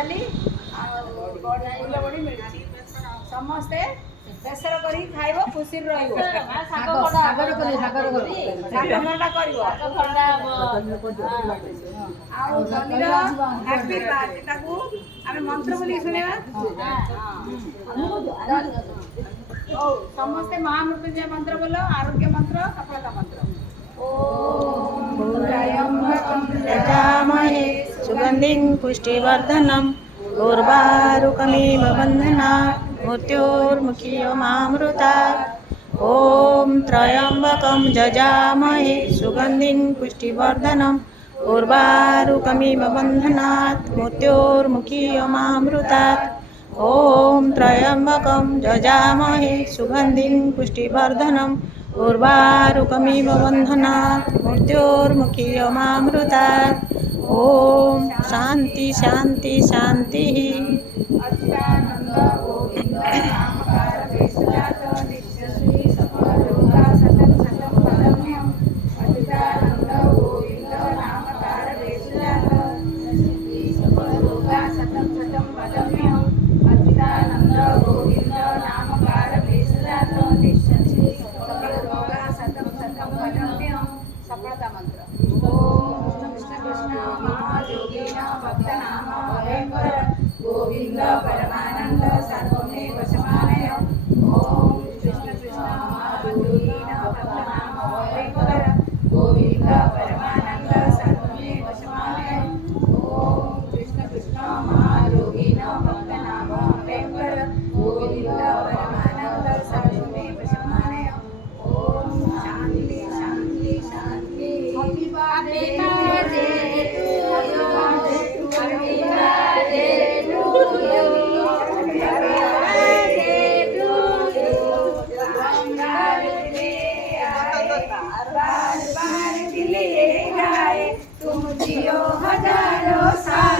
डाली फूल बड़ी मिली समस्ते बेसर कर खाइब खुशी रहिबो सागर हैप्पी बर्थडे ताकू आमे मंत्र बोली सुनेबा समस्ते महामृत्युंजय मंत्र बोलो आरोग्य मंत्र सफलता मंत्र ओम त्र्यंबकं यजामहे सुगंधिं पुष्टिवर्धनम् उर्वारुकमिव बन्धनात् मृत्योर्मुखीयमामृतात् ॐ त्र्यंबकं यजामहे सुगंधिं पुष्टिवर्धनम् उर्वारुकमिव बन्धनात् मृत्योर्मुखीयमामृतात् ॐ त्र्यंबकं यजामहे सुगंधिं पुष्टिवर्धनम् उर्वारुकमिव बन्धनात् मृत्योर्मुखीयमामृतात् ओम शांति शांति शांति। सफलता मंत्र गोविंद परमानंद सर्वमेव समानय ओम कृष्ण कृष्ण महायोगिन भक्तनाम भयंकर गोविंद परमानंद सर्वमेव समानय ओम कृष्ण कृष्ण महायोगिन भक्तनाम भयंकर गोविंद परमानंद सर्वमेव समानय ओम शांति शांति शांति। Happy birthday to you happy birthday to you happy birthday to you बार बार दिले गाए तुम जियो हजारों साल